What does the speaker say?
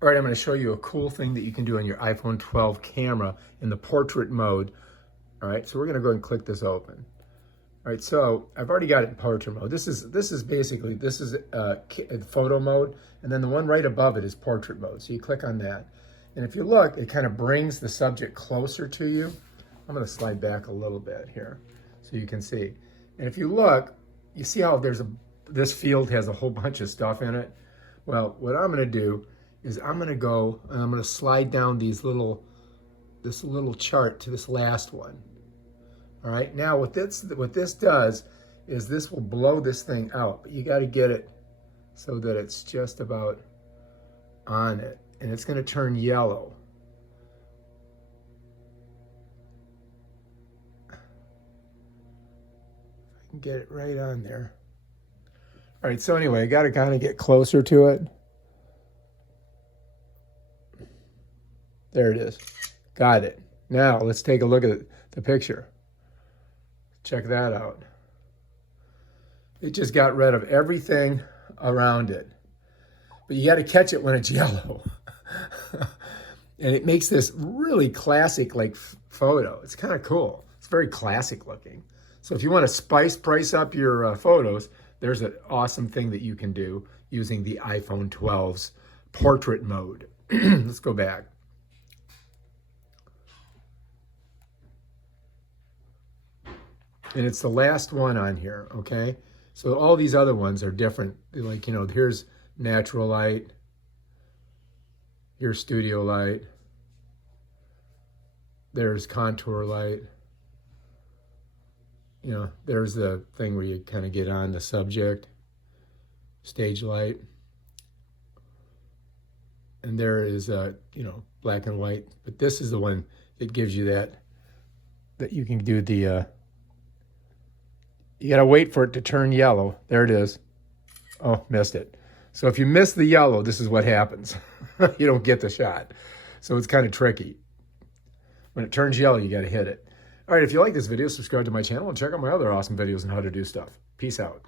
All right, I'm going to show you a cool thing that you can do on your iPhone 12 camera in the portrait mode. All right, so we're going to go ahead and click this open. All right, so I've already got it in portrait mode. This is photo mode, and then the one right above it is portrait mode. So you click on that, and if you look, it kind of brings the subject closer to you. I'm going to slide back a little bit here so you can see. And if you look, you see how this field has a whole bunch of stuff in it. Well, what I'm going to do is I'm going to go and I'm going to slide down this little chart to this last one. All right, now what this does is this will blow this thing out, but you got to get it so that it's just about on it, and it's going to turn yellow. If I can get it right on there. All right, so anyway, I got to kind of get closer to it. There it is. Got it. Now let's take a look at the picture. Check that out. It just got rid of everything around it. But you got to catch it when it's yellow. And it makes this really classic like photo. It's kind of cool. It's very classic looking. So if you want to spice up your photos, there's an awesome thing that you can do using the iPhone 12's portrait mode. Let's go back. And it's the last one on here, okay? So all these other ones are different. Like, you know, here's natural light. Here's studio light. There's contour light. You know, there's the thing where you kind of get on the subject. Stage light. And there is, you know, black and white. But this is the one that gives you that you can do the... You got to wait for it to turn yellow. There it is. Oh, missed it. So if you miss the yellow, this is what happens. You don't get the shot. So it's kind of tricky. When it turns yellow, you got to hit it. All right, if you like this video, subscribe to my channel and check out my other awesome videos on how to do stuff. Peace out.